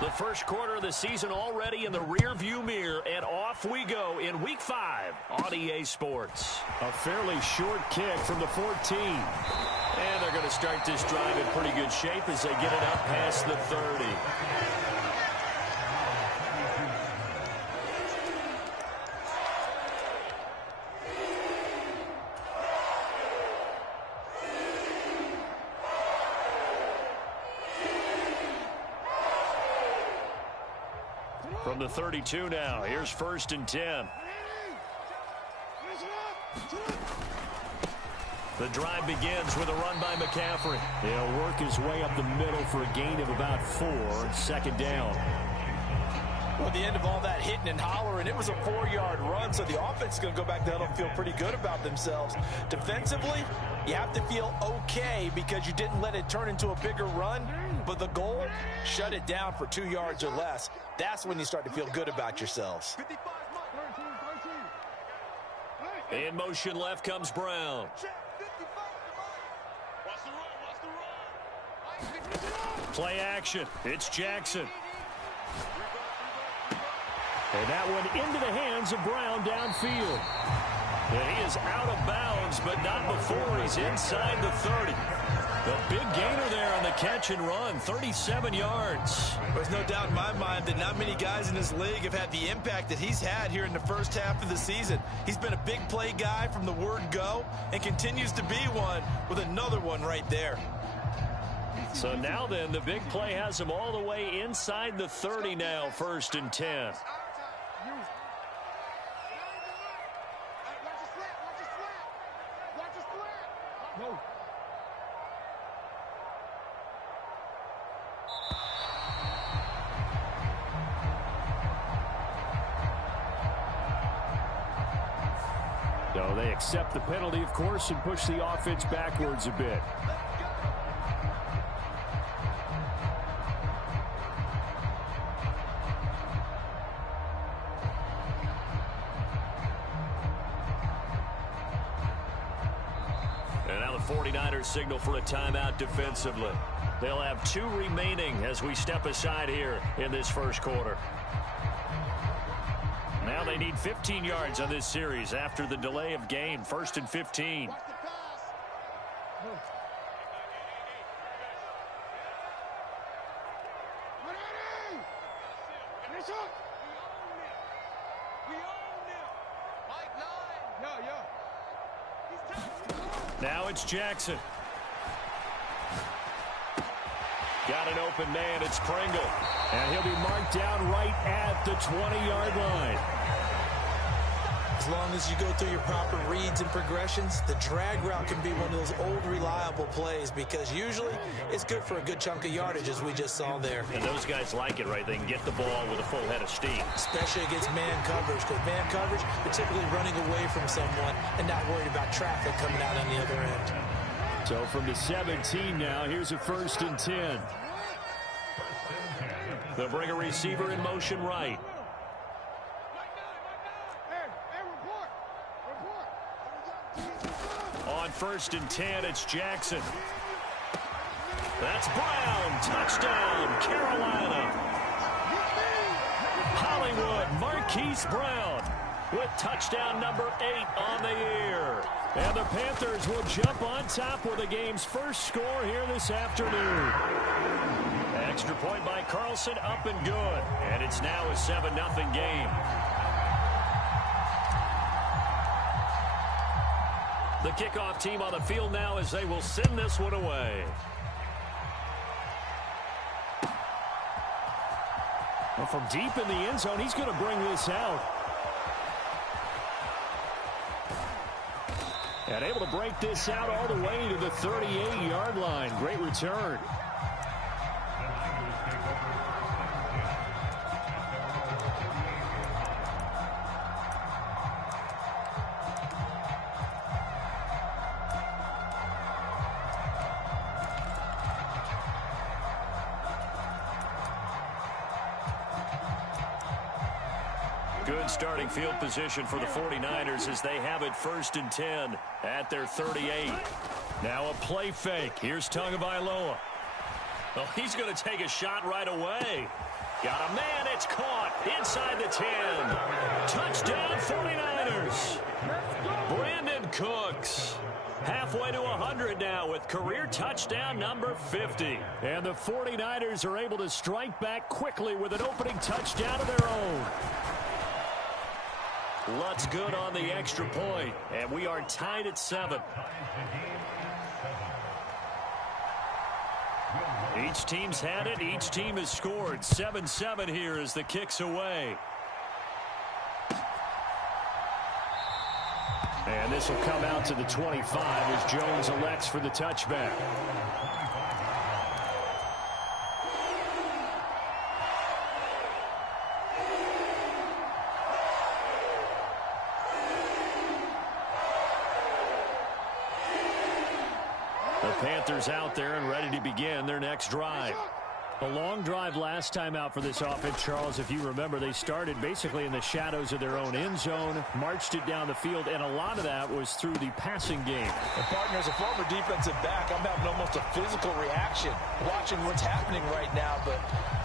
The first quarter of the season already in the rear-view mirror, and off we go in Week 5 on EA Sports. A fairly short kick from the 14. And they're going to start this drive in pretty good shape as they get it up past the 30. From the 32 now, here's 1st and 10. The drive begins with a run by McCaffrey. He'll work his way up the middle for a gain of about 4, 2nd down. Well, at the end of all that hitting and hollering, it was a 4-yard run, so the offense is going to go back down and feel pretty good about themselves. Defensively, you have to feel okay because you didn't let it turn into a bigger run, but the goal, shut it down for 2 yards or less. That's when you start to feel good about yourselves. In motion left comes Brown. Play action. It's Jackson. And that one into the hands of Brown downfield. And he is out of bounds, but not before he's inside the 30. The big gainer there on the catch and run, 37 yards. There's no doubt in my mind that not many guys in this league have had the impact that he's had here in the first half of the season. He's been a big play guy from the word go and continues to be one with another one right there. So now then, the big play has him all the way inside the 30 now, 1st and 10. So they accept the penalty, of course, and push the offense backwards a bit. And now the 49ers signal for a timeout defensively. They'll have 2 remaining as we step aside here in this first quarter. Now they need 15 yards on this series after the delay of game. 1st and 15. Now it's Jackson. Got an open man. It's Pringle. And he'll be marked down right at the 20-yard line. As long as you go through your proper reads and progressions, the drag route can be one of those old reliable plays because usually it's good for a good chunk of yardage as we just saw there. And those guys like it, right? They can get the ball with a full head of steam. Especially against man coverage, because man coverage, you're typically running away from someone and not worried about traffic coming out on the other end. So from the 17 now, here's a 1st and 10. They'll bring a receiver in motion right. On 1st and 10, it's Jackson. That's Brown. Touchdown, Carolina. Hollywood, Marquise Brown with touchdown number 8 on the year. And the Panthers will jump on top with the game's first score here this afternoon. Extra point by Carlson, up and good. And it's now a 7-0 game. The kickoff team on the field now as they will send this one away. Well, from deep in the end zone, he's going to bring this out. And able to break this out all the way to the 38-yard line. Great return. Good starting field position for the 49ers as they have it 1st and 10 at their 38. Now a play fake. Here's Tagovailoa. Oh, he's going to take a shot right away. Got a man, it's caught inside the 10. Touchdown 49ers. Brandon Cooks. Halfway to 100 now with career touchdown number 50. And the 49ers are able to strike back quickly with an opening touchdown of their own. Lutz good on the extra point, and we are tied at 7. Each team's had it. Each team has scored. 7-7 here as the kick's away. And this will come out to the 25 as Jones elects for the touchback. The Panthers out there and ready to begin their next drive. A long drive last time out for this offense, Charles. If you remember, they started basically in the shadows of their own end zone, marched it down the field, and a lot of that was through the passing game. And partner, as a former defensive back, I'm having almost a physical reaction watching what's happening right now. But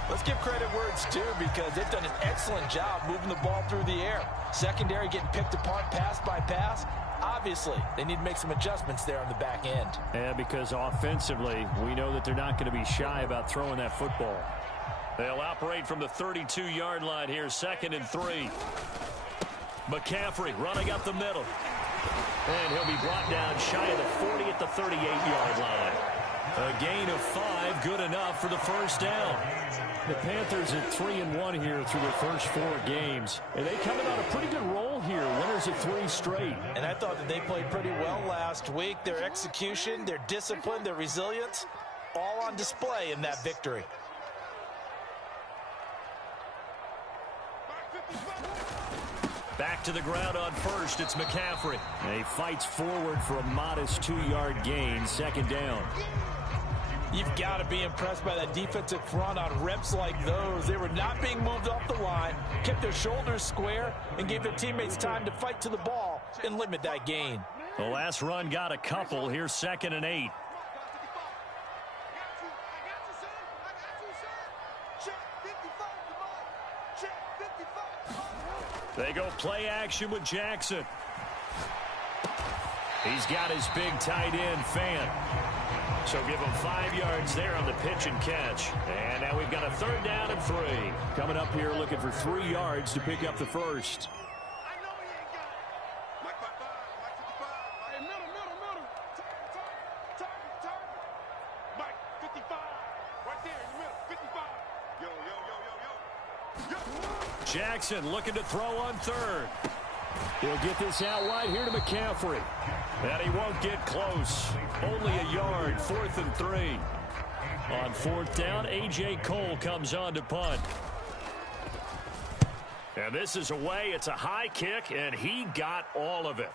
let's give credit where it's due because they've done an excellent job moving the ball through the air. Secondary getting picked apart pass by pass. Obviously, they need to make some adjustments there on the back end. Yeah, because offensively, we know that they're not going to be shy about throwing that football. They'll operate from the 32-yard line here, 2nd and 3. McCaffrey running up the middle. And he'll be brought down shy of the 40 at the 38-yard line. A gain of 5, good enough for the first down. The Panthers at 3-1 here through their first 4 games. And they coming on a pretty good roll here. Winners of 3 straight. And I thought that they played pretty well last week. Their execution, their discipline, their resilience, all on display in that victory. Back to the ground on first. It's McCaffrey. And he fights forward for a modest 2-yard gain. 2nd down. You've got to be impressed by that defensive front on reps like those. They were not being moved off the line, kept their shoulders square, and gave their teammates time to fight to the ball and limit that gain. The last run got a couple. Here's 2nd and 8. They go play action with Jackson. He's got his big tight end, Fant. So give him 5 yards there on the pitch and catch. And now we've got a 3rd down and 3. Coming up here looking for 3 yards to pick up the first. Jackson looking to throw on 3rd. He'll get this out wide here to McCaffrey. And he won't get close. Only a yard, 4th and 3. On 4th down, A.J. Cole comes on to punt. And this is away. It's a high kick, and he got all of it.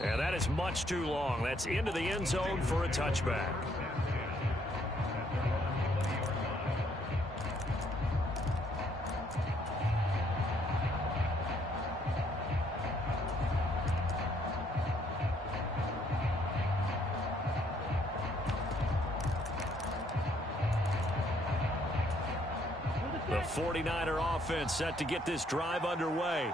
And that is much too long. That's into the end zone for a touchback. The 49er offense set to get this drive underway.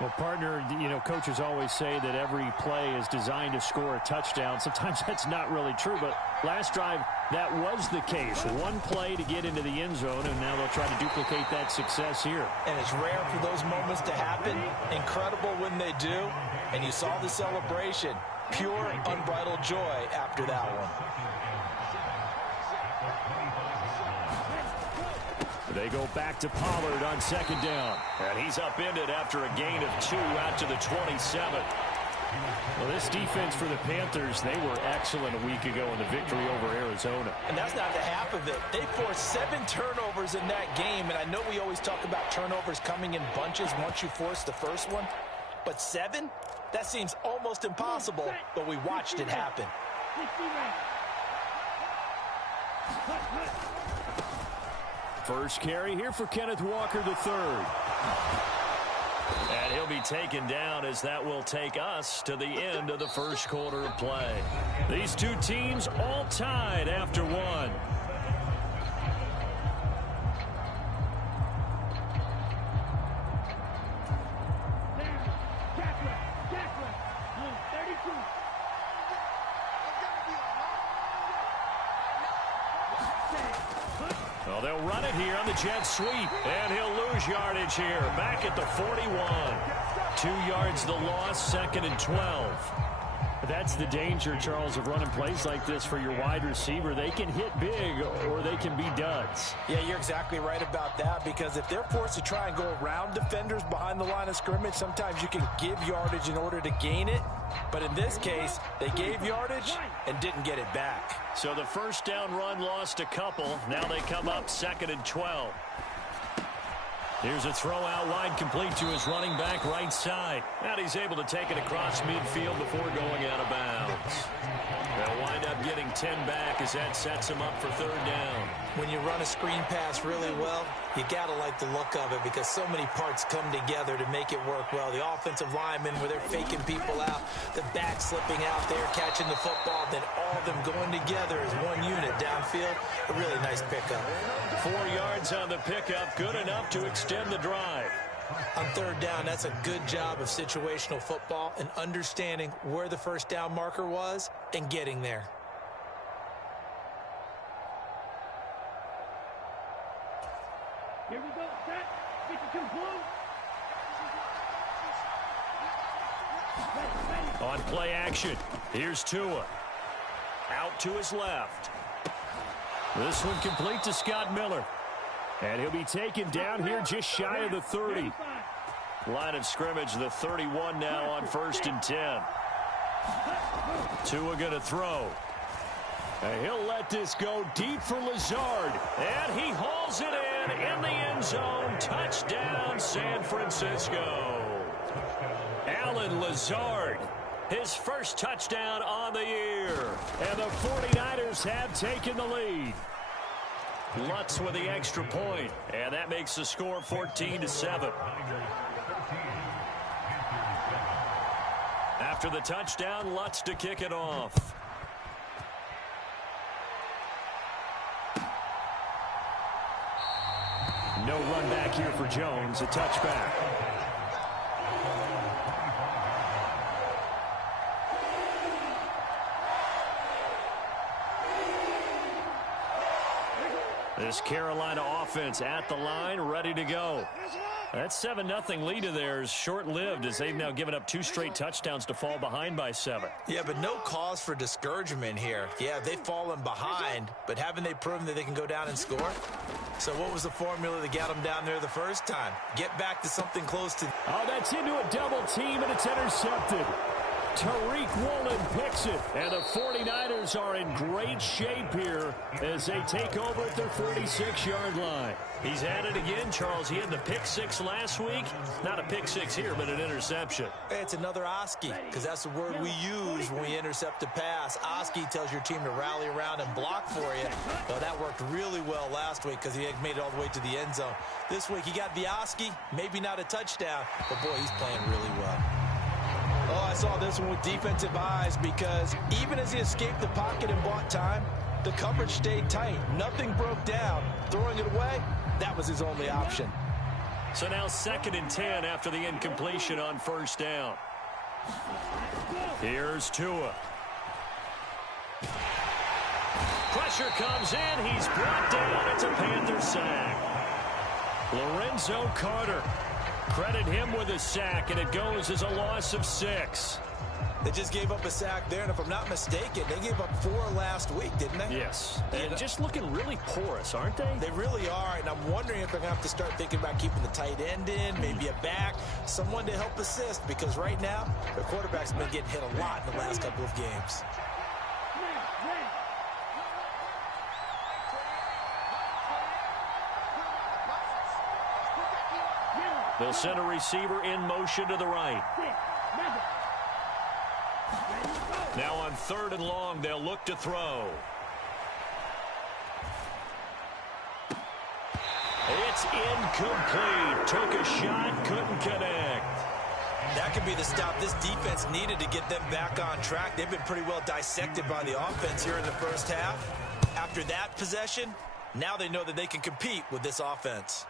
Well, partner, you know, coaches always say that every play is designed to score a touchdown. Sometimes that's not really true, but last drive, that was the case. One play to get into the end zone, and now they'll try to duplicate that success here. And it's rare for those moments to happen. Incredible when they do. And you saw the celebration. Pure, unbridled joy after that one. They go back to Pollard on 2nd down. And he's upended after a gain of 2 out to the 27. Well, this defense for the Panthers, they were excellent a week ago in the victory over Arizona. And that's not the half of it. They forced 7 turnovers in that game. And I know we always talk about turnovers coming in bunches once you force the first one. But 7? That seems almost impossible, but we watched it happen. First carry here for Kenneth Walker III. And he'll be taken down as that will take us to the end of the first quarter of play. These two teams all tied after one. Well, they'll run it here on the jet sweep, and he'll lose yardage here. Back at the 41. 2 yards the loss, 2nd and 12. That's the danger, Charles, of running plays like this for your wide receiver. They can hit big or they can be duds. Yeah, you're exactly right about that, because if they're forced to try and go around defenders behind the line of scrimmage, sometimes you can give yardage in order to gain it. But in this case, they gave yardage and didn't get it back. So the first down run lost a couple. Now they come up 2nd and 12. Here's a throw out wide, complete to his running back right side. And he's able to take it across midfield before going out of bounds. They'll wind up getting 10 back as that sets him up for 3rd down. When you run a screen pass really well, you got to like the look of it, because so many parts come together to make it work well. The offensive linemen, where they're faking people out, the back slipping out there, catching the football, then all of them going together as one unit downfield. A really nice pickup. 4 yards on the pickup, good enough to extend the drive. On 3rd down, that's a good job of situational football and understanding where the first down marker was and getting there. Here we go, set, get the 2 blue. On play action, here's Tua. Out to his left. This one complete to Scott Miller. And he'll be taken down here just shy of the 30. Line of scrimmage, the 31 now on 1st and 10. Tua going to throw. And he'll let this go deep for Lazard. And he hauls it in the end zone. Touchdown, San Francisco. Alan Lazard, his first touchdown on the year. And the 49ers have taken the lead. Lutz with the extra point, and that makes the score 14-7. After the touchdown, Lutz to kick it off. No run back here for Jones, a touchback. This Carolina offense at the line, ready to go. That 7-0 lead of theirs short-lived, as they've now given up 2 straight touchdowns to fall behind by 7. Yeah, but no cause for discouragement here. Yeah, they've fallen behind, but haven't they proven that they can go down and score? So what was the formula that got them down there the first time? Get back to something close to... Oh, that's into a double team, and it's intercepted. Tariq Woolen picks it, and the 49ers are in great shape here as they take over at their 46-yard line. He's at it again, Charles. He had the pick 6 last week. Not a pick 6 here, but an interception. It's another Oski, because that's the word we use when we intercept a pass. Oski tells your team to rally around and block for you. Well, that worked really well last week because he had made it all the way to the end zone. This week he got the Oski, maybe not a touchdown, but boy, he's playing really well. Oh, I saw this one with defensive eyes, because even as he escaped the pocket and bought time, the coverage stayed tight. Nothing broke down. Throwing it away, that was his only option. So now 2nd and 10 after the incompletion on 1st down. Here's Tua. Pressure comes in. He's brought down. It's a Panther sack. Lorenzo Carter. Credit him with a sack, and it goes as a loss of 6. They just gave up a sack there, and if I'm not mistaken, they gave up 4 last week, didn't they? Yes. And just looking really porous, aren't they? They really are, and I'm wondering if they're going to have to start thinking about keeping the tight end in, maybe a back, someone to help assist, because right now, their quarterback's been getting hit a lot in the last couple of games. They'll send a receiver in motion to the right. Now on 3rd and long, they'll look to throw. It's incomplete. Took a shot, couldn't connect. That could be the stop this defense needed to get them back on track. They've been pretty well dissected by the offense here in the first half. After that possession, now they know that they can compete with this offense.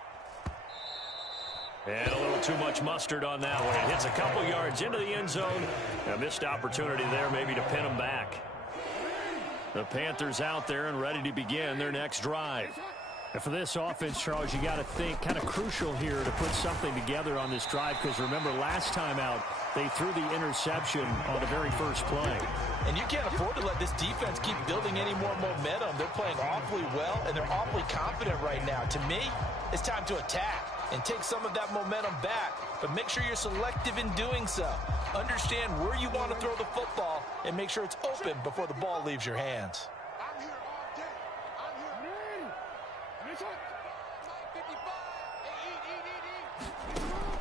And a little too much mustard on that one. It hits a couple yards into the end zone. A missed opportunity there maybe to pin them back. The Panthers out there and ready to begin their next drive. And for this offense, Charles, you got to think kind of crucial here to put something together on this drive, because remember last time out they threw the interception on the very first play. And you can't afford to let this defense keep building any more momentum. They're playing awfully well, and they're awfully confident right now. To me, it's time to attack and take some of that momentum back, but make sure you're selective in doing so. Understand where you want to throw the football and make sure it's open before the ball leaves your hands.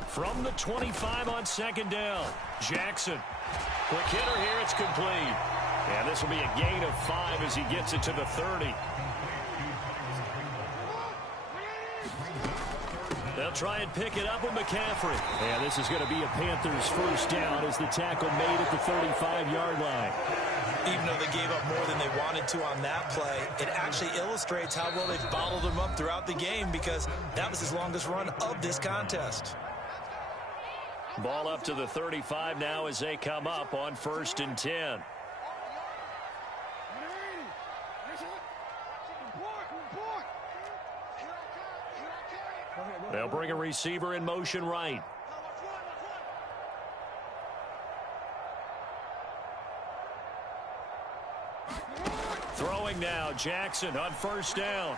From the 25 on second down, Jackson. Quick hitter here, it's complete. And this will be a gain of 5 as he gets it to the 30. They'll try and pick it up with McCaffrey. And this is going to be a Panthers first down as the tackle made at the 35-yard line. Even though they gave up more than they wanted to on that play, it actually illustrates how well they've bottled them up throughout the game, because that was his longest run of this contest. Ball up to the 35 now as they come up on 1st and 10. They'll bring a receiver in motion right. Throwing now, Jackson on 1st down.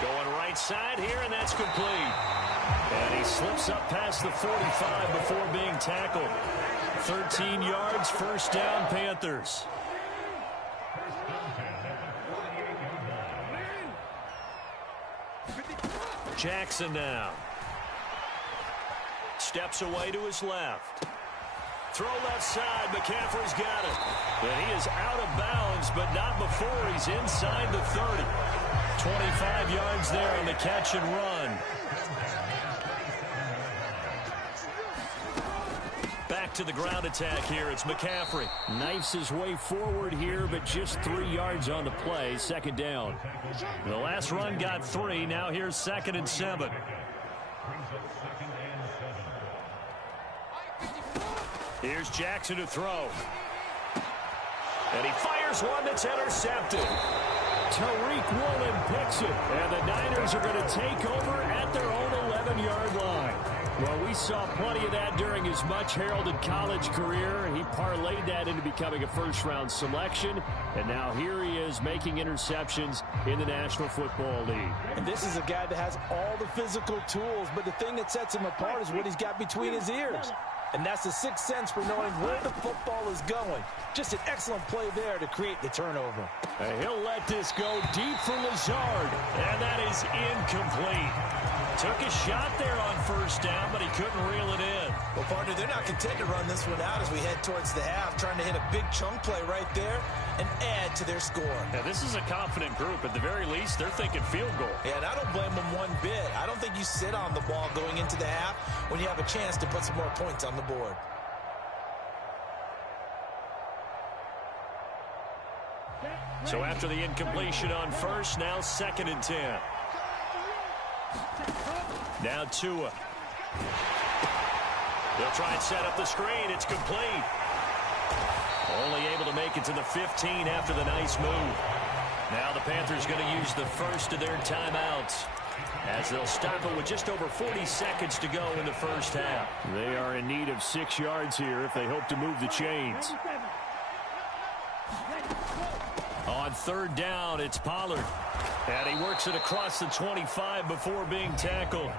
Going right side here, and that's complete. And he slips up past the 45 before being tackled. 13 yards, 1st down, Panthers. Jackson now. Steps away to his left. Throw left side, McCaffrey's got it. And he is out of bounds, but not before he's inside the 30. 25 yards there on the catch and run. Back to the ground attack here. It's McCaffrey. Knifes his way forward here, but just 3 yards on the play. 2nd down. The last run got 3. Now here's 2nd and 7. Here's Jackson to throw. And he fires one that's intercepted. Tariq Woolen picks it. And the Niners are going to take over at their own 11-yard line. Well, we saw plenty of that during his much-heralded college career. He parlayed that into becoming a first-round selection. And now here he is making interceptions in the National Football League. And this is a guy that has all the physical tools, but the thing that sets him apart is what he's got between his ears. And that's the sixth sense for knowing where the football is going. Just an excellent play there to create the turnover. And he'll let this go deep for Lazard. And that is incomplete. Took a shot there on 1st down, but he couldn't reel it in. Well, partner, they're not content to run this one out as we head towards the half, trying to hit a big chunk play right there and add to their score. Now, this is a confident group. At the very least, they're thinking field goal. Yeah, and I don't blame them one bit. I don't think you sit on the ball going into the half when you have a chance to put some more points on the board. So after the incompletion on 1st, now 2nd and 10. Now Tua. They'll try and set up the screen. It's complete. Only able to make it to the 15 after the nice move. Now the Panthers going to use the first of their timeouts, as they'll stop it with just over 40 seconds to go in the first half. They are in need of 6 yards here if they hope to move the chains. On 3rd down, it's Pollard. And he works it across the 25 before being tackled.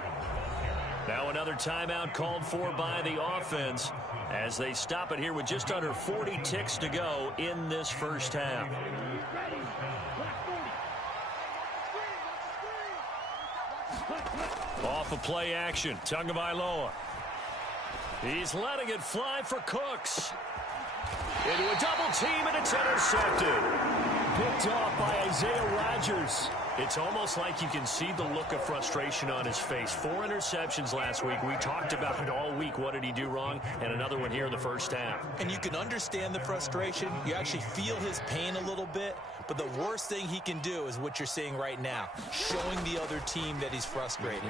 Now another timeout called for by the offense as they stop it here with just under 40 ticks to go in this first half. Off of play action, Tagovailoa. He's letting it fly for Cooks. Into a double team, and it's intercepted. Picked off by Isaiah Rodgers. It's almost like you can see the look of frustration on his face. 4 interceptions last week. We talked about it all week. What did he do wrong? And another one here in the first half. And you can understand the frustration. You actually feel his pain a little bit. But the worst thing he can do is what you're seeing right now, showing the other team that he's frustrated.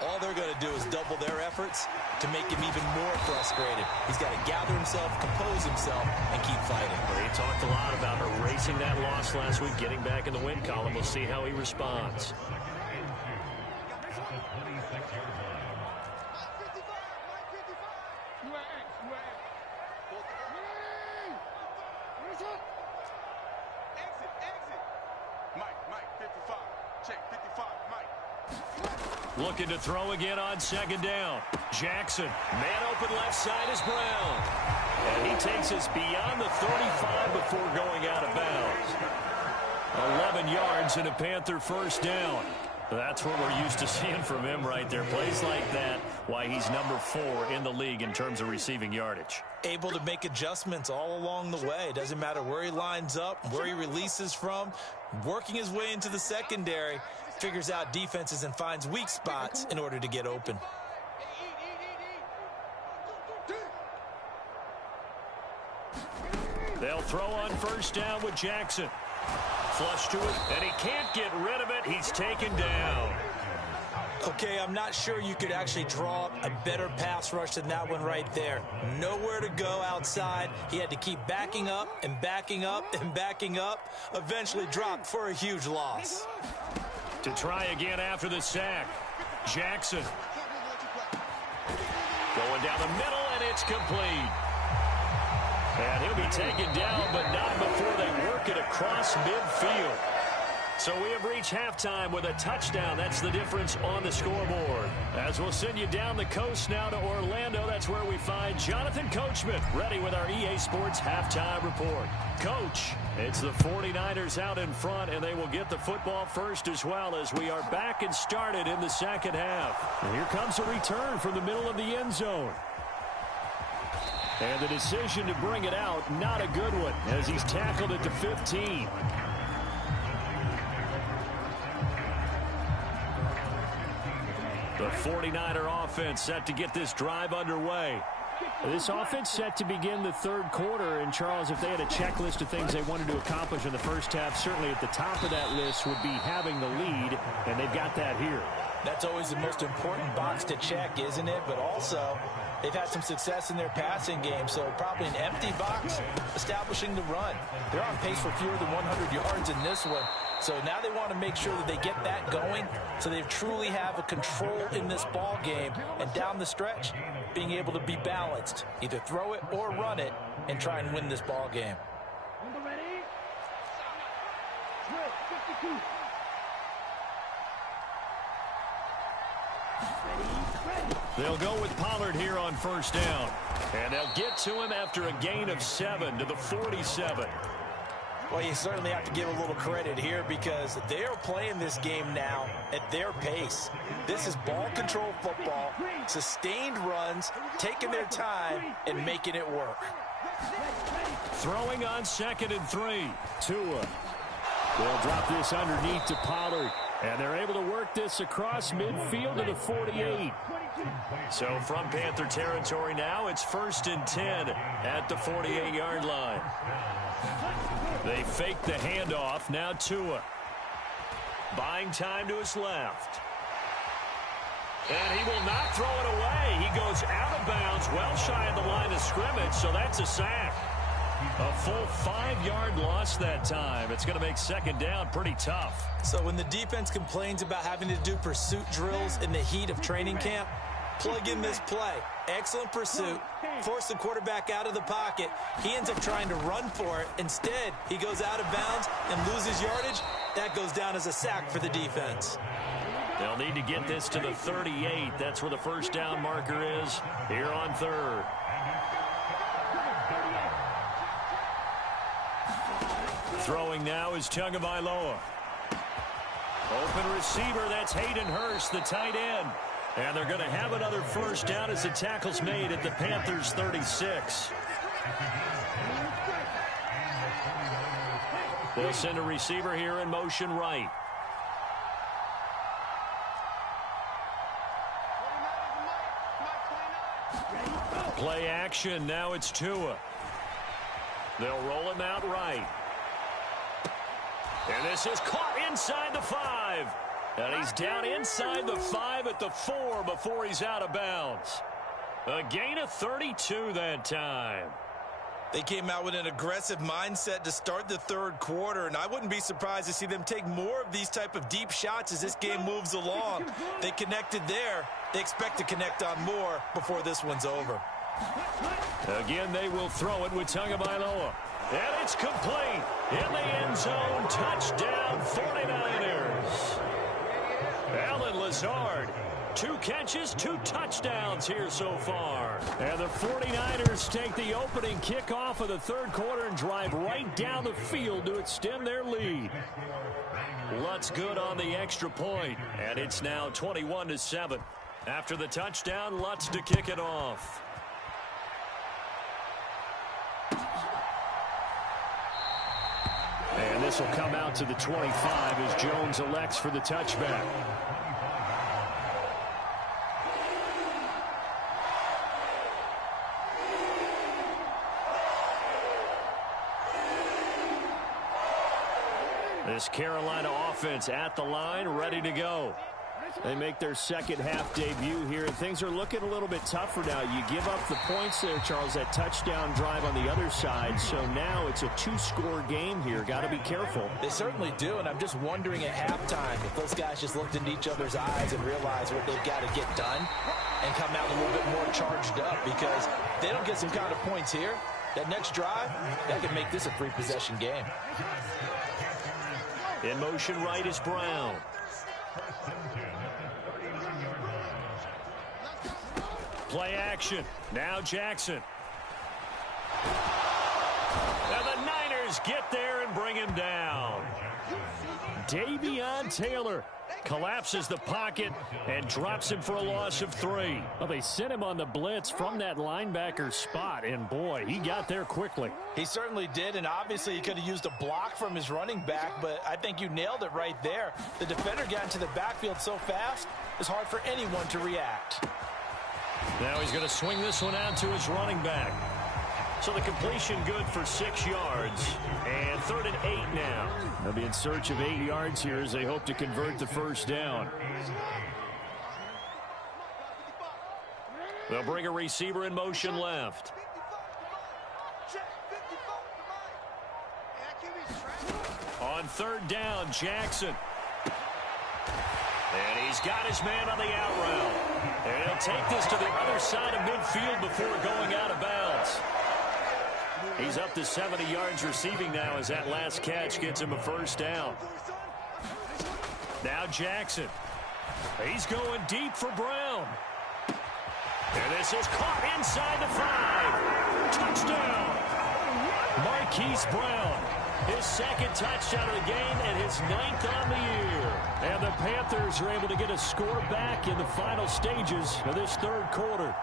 All they're going to do is double their efforts to make him even more frustrated. He's got to gather himself, compose himself, and keep fighting. He talked a lot about erasing that loss last week, getting back in the win column. We'll see how he responds. Looking to throw again on second down. Jackson, man open left side is Brown. And he takes us beyond the 35 before going out of bounds. 11 yards and a Panther first down. That's what we're used to seeing from him right there. Plays like that, why he's number 4 in the league in terms of receiving yardage. Able to make adjustments all along the way. Doesn't matter where he lines up, where he releases from. Working his way into the secondary. Figures out defenses and finds weak spots in order to get open. They'll throw on first down with Jackson. Flush to it, and he can't get rid of it. He's taken down. Okay, I'm not sure you could actually draw a better pass rush than that one right there. Nowhere to go outside. He had to keep backing up and backing up and backing up. Eventually dropped for a huge loss. To try again after the sack. Jackson. Going down the middle, and it's complete. And he'll be taken down, but not before they work it across midfield. So we have reached halftime with a touchdown. That's the difference on the scoreboard. As we'll send you down the coast now to Orlando, that's where we find Jonathan Coachman ready with our EA Sports halftime report. Coach, it's the 49ers out in front, and they will get the football first as well as we are back and started in the second half. And here comes a return from the middle of the end zone. And the decision to bring it out, not a good one, as he's tackled at the 15. The 49er offense set to get this drive underway. This offense set to begin the third quarter. And, Charles, if they had a checklist of things they wanted to accomplish in the first half, certainly at the top of that list would be having the lead, and they've got that here. That's always the most important box to check, isn't it? But also, they've had some success in their passing game, so probably an empty box establishing the run. They're on pace for fewer than 100 yards in this one. So now they want to make sure that they get that going so they truly have a control in this ball game. And down the stretch, being able to be balanced. Either throw it or run it and try and win this ball game. They'll go with Pollard here on first down. And they'll get to him after a gain of 7 to the 47. Well, you certainly have to give a little credit here because they're playing this game now at their pace. This is ball control football, sustained runs, taking their time, and making it work. Throwing on 2nd and 3. Tua. They'll drop this underneath to Pollard. And they're able to work this across midfield to the 48. So from Panther territory now, it's 1st and 10 at the 48-yard line. They fake the handoff. Now Tua. Buying time to his left. And he will not throw it away. He goes out of bounds, well shy of the line of scrimmage, so that's a sack. A full 5-yard loss that time. It's going to make second down pretty tough. So when the defense complains about having to do pursuit drills in the heat of training camp, plug in this play. Excellent pursuit. Force the quarterback out of the pocket. He ends up trying to run for it. Instead, he goes out of bounds and loses yardage. That goes down as a sack for the defense. They'll need to get this to the 38. That's where the first down marker is here on 3rd. Throwing now is Tagovailoa. Open receiver, that's Hayden Hurst, the tight end. And they're going to have another first down as the tackle's made at the Panthers' 36. They'll send a receiver here in motion right. Play action, now it's Tua. They'll roll him out right. And this is caught inside the 5. And he's down inside the 5 at the 4 before he's out of bounds. A gain of 32 that time. They came out with an aggressive mindset to start the third quarter, and I wouldn't be surprised to see them take more of these type of deep shots as this game moves along. They connected there. They expect to connect on more before this one's over. Again, they will throw it with Tagovailoa. And it's complete. In the end zone, touchdown 49ers. Alan Lazard. 2 catches, 2 touchdowns here so far. And the 49ers take the opening kickoff of the third quarter and drive right down the field to extend their lead. Lutz good on the extra point, and it's now 21-7. After the touchdown, Lutz to kick it off. And this will come out to the 25 as Jones elects for the touchback. This Carolina offense at the line, ready to go. They make their second half debut here, and things are looking a little bit tougher now. You give up the points there, Charles, that touchdown drive on the other side, so now it's a 2-score game here. Got to be careful. They certainly do, and I'm just wondering at halftime if those guys just looked into each other's eyes and realized what they've got to get done and come out a little bit more charged up, because if they don't get some kind of points here, that next drive, that could make this a 3-possession game. In motion right is Brown. Play action. Now Jackson. Now the Niners get there and bring him down. Davion Taylor collapses the pocket and drops him for a loss of 3. Well, they sent him on the blitz from that linebacker spot, and boy, he got there quickly. He certainly did, and obviously he could have used a block from his running back, but I think you nailed it right there. The defender got into the backfield so fast, it's hard for anyone to react. Now he's going to swing this one out to his running back. So the completion good for 6 yards. And 3rd and 8 now. They'll be in search of 8 yards here as they hope to convert the first down. They'll bring a receiver in motion left. On 3rd down, Jackson. And he's got his man on the out route. And he'll take this to the other side of midfield before going out of bounds. He's up to 70 yards receiving now as that last catch gets him a first down. Now Jackson. He's going deep for Brown. And this is caught inside the 5. Touchdown. Marquise Brown. His second touchdown of the game and his 9th on the year. And the Panthers are able to get a score back in the final stages of this third quarter.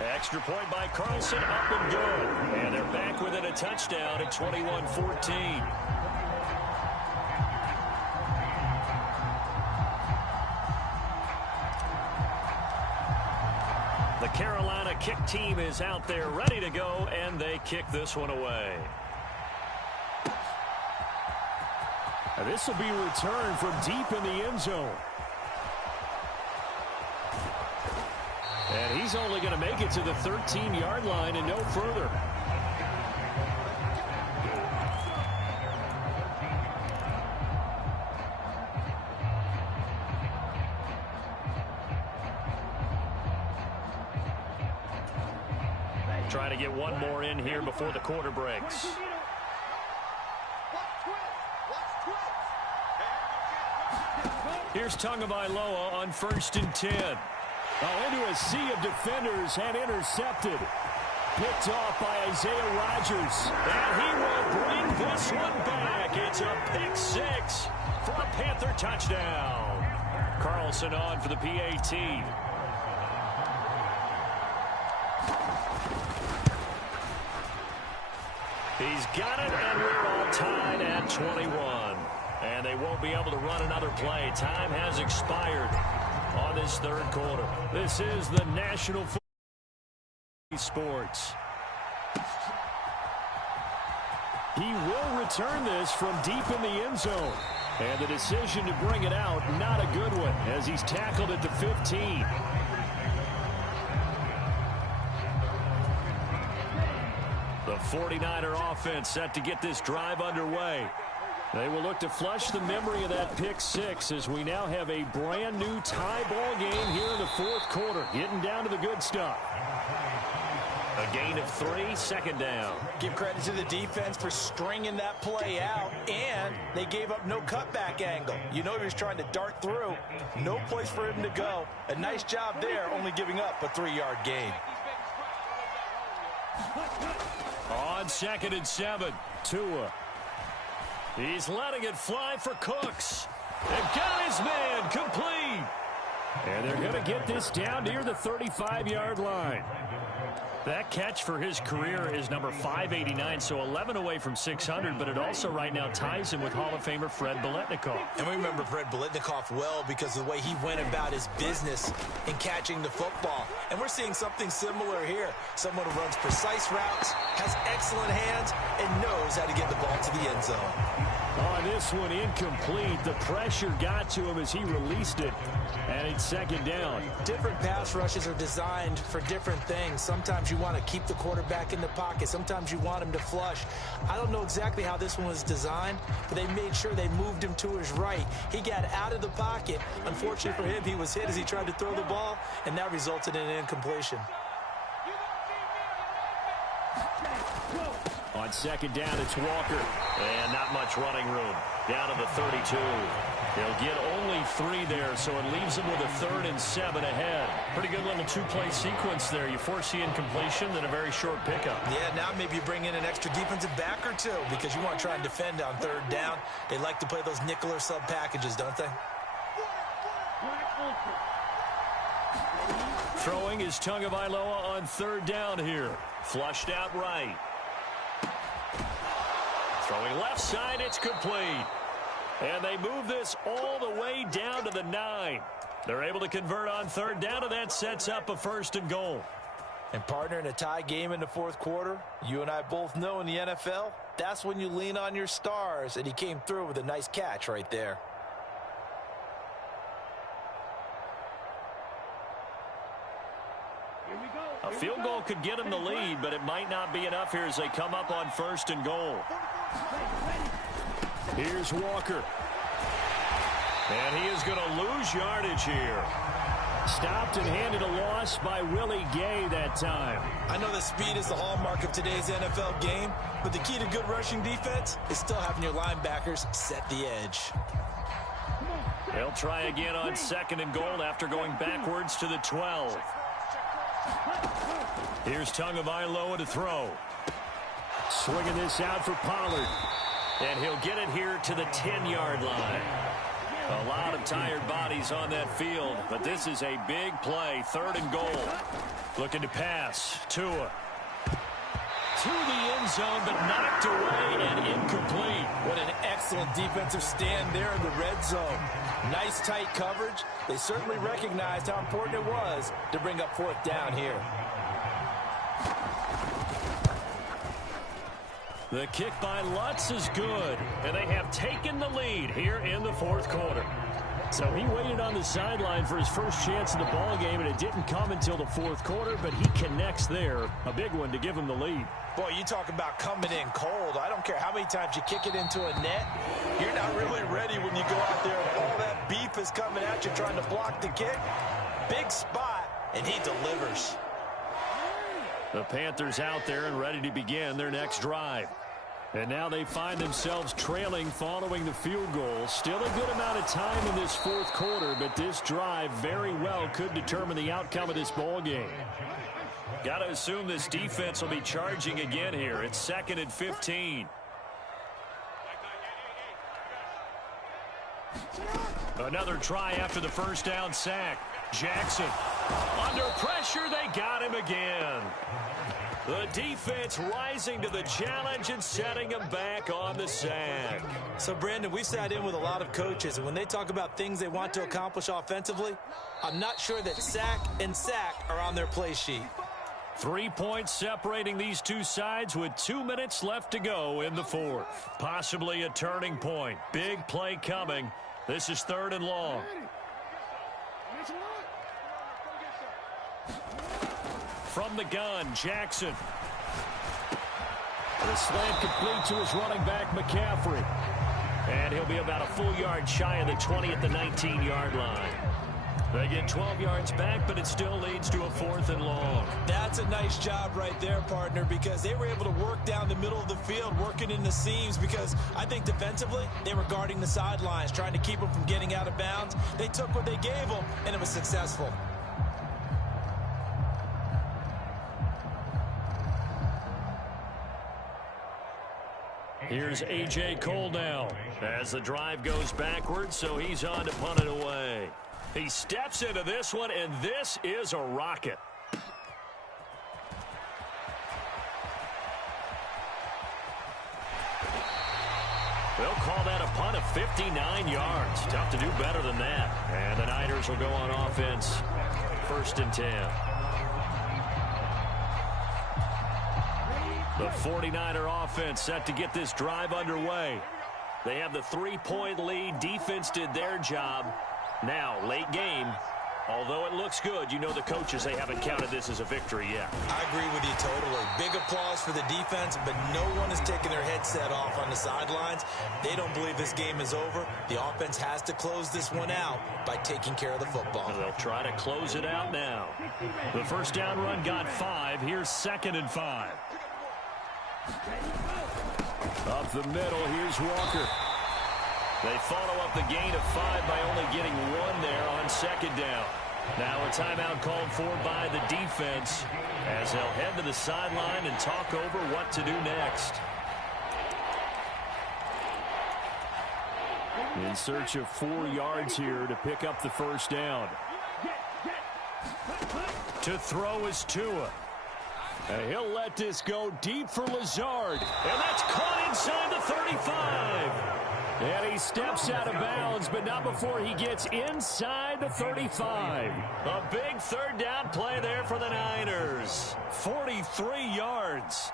Extra point by Carlson, up and good. And they're back within a touchdown at 21-14. The Carolina kick team is out there ready to go, and they kick this one away. Now this will be returned from deep in the end zone. And he's only going to make it to the 13-yard line and no further. Trying to get one more in here before the quarter breaks. Here's Tagovailoa on 1st and 10. Into a sea of defenders and intercepted. Picked off by Isaiah Rodgers. And he will bring this one back. It's a pick 6 for a Panther touchdown. Carlson on for the PAT. He's got it, and we're all tied at 21. And they won't be able to run another play. Time has expired on this third quarter. This is the National Football Sports. He will return this from deep in the end zone. And the decision to bring it out, not a good one, as he's tackled at the 15. The 49er offense set to get this drive underway. They will look to flush the memory of that pick six as we now have a brand new tie ball game here in the fourth quarter, getting down to the good stuff. A gain of 3, second down. Give credit to the defense for stringing that play out, and they gave up no cutback angle. You know he was trying to dart through. No place for him to go. A nice job there, only giving up a 3-yard gain. On 2nd and 7, Tua. He's letting it fly for Cooks. And got his man complete. And they're going to get this down near the 35-yard line. That catch for his career is number 589, so 11 away from 600, but it also right now ties him with Hall of Famer Fred Biletnikoff. And we remember Fred Biletnikoff well because of the way he went about his business in catching the football. And we're seeing something similar here. Someone who runs precise routes, has excellent hands, and knows how to get the ball to the end zone. On this one, incomplete. The pressure got to him as he released it. And it's second down. Different pass rushes are designed for different things. Sometimes you want to keep the quarterback in the pocket. Sometimes you want him to flush. I don't know exactly how this one was designed, but they made sure they moved him to his right. He got out of the pocket. Unfortunately for him, he was hit as he tried to throw the ball, and that resulted in an incompletion. On second down, it's Walker. And not much running room. Down to the 32. They'll get only 3 there, so it leaves them with a 3rd and 7 ahead. Pretty good little 2-play sequence there. You force the incompletion, then a very short pickup. Yeah, now maybe you bring in an extra defensive back or two because you want to try and defend on 3rd down. They like to play those nickel or sub packages, don't they? Throwing is Tagovailoa on 3rd down here. Flushed out right. Throwing left side, it's complete. And they move this all the way down to the 9. They're able to convert on 3rd down, and that sets up a 1st and goal. And partner, in a tie game in the 4th quarter, you and I both know in the NFL, that's when you lean on your stars, and he came through with a nice catch right there. A field goal could get them the lead, but it might not be enough here as they come up on 1st and goal. Here's Walker. And he is going to lose yardage here. Stopped and handed a loss by Willie Gay that time. I know that speed is the hallmark of today's NFL game, but the key to good rushing defense is still having your linebackers set the edge. They'll try again on 2nd and goal after going backwards to the 12. Here's Tagovailoa to throw. Swinging this out for Pollard. And he'll get it here to the 10-yard line. A lot of tired bodies on that field, but this is a big play. 3rd and goal. Looking to pass. Tua. To the end zone, but knocked away and incomplete. What an excellent defensive stand there in the red zone. Nice tight coverage. They certainly recognized how important it was to bring up 4th down here. The kick by Lutz is good, and they have taken the lead here in the 4th quarter. So he waited on the sideline for his first chance in the ball game, and it didn't come until the 4th quarter, but he connects there. A big one to give him the lead. Boy, you talk about coming in cold. I don't care how many times you kick it into a net. You're not really ready when you go out there and all that beef is coming at you trying to block the kick. Big spot, and he delivers. The Panthers out there and ready to begin their next drive. And now they find themselves trailing following the field goal. Still a good amount of time in this 4th quarter, but this drive very well could determine the outcome of this ball game. Got to assume this defense will be charging again here. It's 2nd and 15. Another try after the first down sack. Jackson. Under pressure, they got him again. The defense rising to the challenge and setting him back on the sack. So, Brandon, we've sat in with a lot of coaches, and when they talk about things they want to accomplish offensively, I'm not sure that sack and sack are on their play sheet. 3 points separating these two sides with 2 minutes left to go in the fourth. Possibly a turning point. Big play coming. This is 3rd and long. From the gun, Jackson. The slant complete to his running back, McCaffrey. And he'll be about a full yard shy of the 20 at the 19-yard line. They get 12 yards back, but it still leads to a 4th and long. That's a nice job right there, partner, because they were able to work down the middle of the field, working in the seams, because I think defensively they were guarding the sidelines, trying to keep them from getting out of bounds. They took what they gave them, and it was successful. Here's A.J. Cole now as the drive goes backwards, so he's on to punt it away. He steps into this one, and this is a rocket. They'll call that a punt of 59 yards. Tough to do better than that. And the Niners will go on offense. 1st and 10. The 49er offense set to get this drive underway. They have the 3-point lead. Defense did their job. Now, late game, although it looks good, you know the coaches, they haven't counted this as a victory yet. I agree with you totally. Big applause for the defense, but no one is taking their headset off on the sidelines. They don't believe this game is over. The offense has to close this one out by taking care of the football. They'll try to close it out now. The first down run got 5. Here's 2nd and 5. Up the middle, here's Walker. They follow up the gain of 5 by only getting 1 there on 2nd down. Now a timeout called for by the defense as they'll head to the sideline and talk over what to do next. In search of 4 yards here to pick up the first down. To throw is Tua. And he'll let this go deep for Lazard. And that's caught inside the 35. And he steps out of bounds, but not before he gets inside the 35. A big 3rd down play there for the Niners. 43 yards.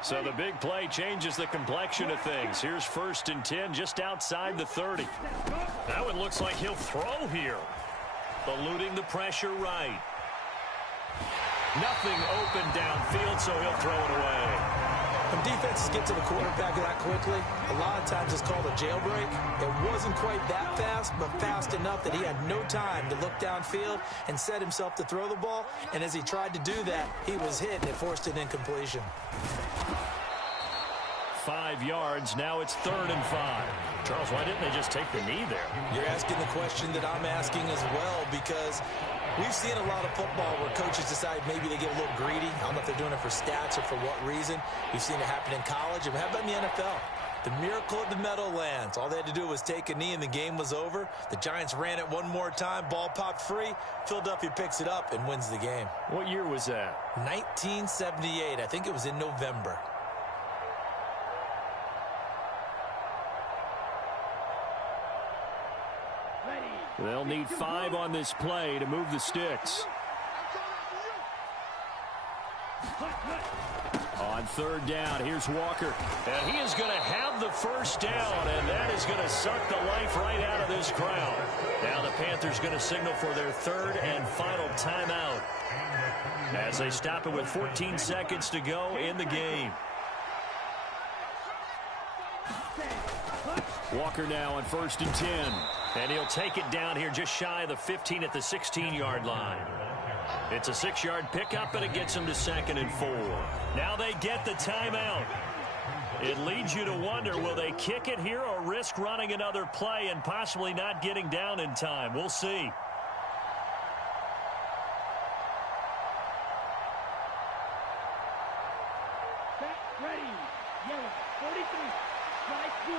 So the big play changes the complexion of things. Here's 1st and 10 just outside the 30. That one looks like he'll throw here. Eluding the pressure right. Nothing open downfield, so he'll throw it away. When defenses get to the quarterback that quickly, a lot of times it's called a jailbreak. It wasn't quite that fast, but fast enough that he had no time to look downfield and set himself to throw the ball. And as he tried to do that, he was hit, and it forced an incompletion. 5 yards. Now it's 3rd and 5. Charles, why didn't they just take the knee there? You're asking the question that I'm asking as well, because we've seen a lot of football where coaches decide maybe they get a little greedy. I don't know if they're doing it for stats or for what reason. We've seen it happen in college. And how about in the NFL? The miracle of the Meadowlands. All they had to do was take a knee and the game was over. The Giants ran it one more time. Ball popped free. Philadelphia picks it up and wins the game. What year was that? 1978. I think it was in November. They'll need 5 on this play to move the sticks. On 3rd down, here's Walker. And he is going to have the first down, and that is going to suck the life right out of this crowd. Now the Panthers going to signal for their 3rd and final timeout as they stop it with 14 seconds to go in the game. Walker now on 1st and 10. And he'll take it down here just shy of the 15 at the 16-yard line. It's a 6-yard pickup, and it gets him to 2nd and 4. Now they get the timeout. It leads you to wonder, will they kick it here or risk running another play and possibly not getting down in time? We'll see. Ready. Yellow. 43. Strike 2.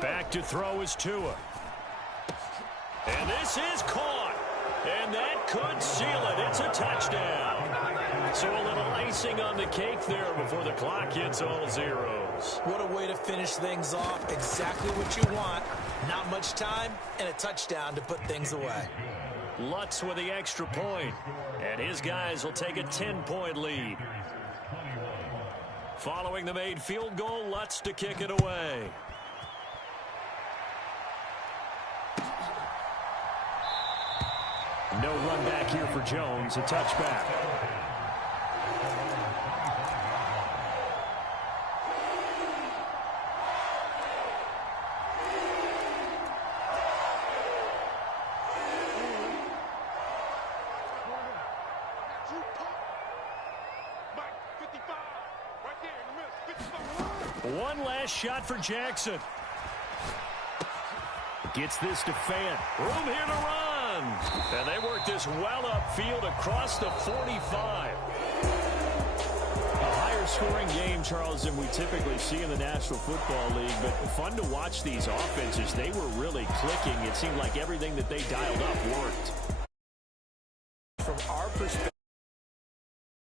Back to throw is Tua. And this is caught. And that could seal it. It's a touchdown. So a little icing on the cake there before the clock hits all zeros. What a way to finish things off. Exactly what you want. Not much time and a touchdown to put things away. Lutz with the extra point, and his guys will take a 10-point lead. Following the made field goal, Lutz to kick it away. No run back here for Jones, a touchback. One last shot for Jackson. Gets this to Fant. Room here to run. And they work this well upfield across the 45. A higher scoring game, Charles, than we typically see in the National Football League. But fun to watch these offenses. They were really clicking. It seemed like everything that they dialed up worked. From our perspective,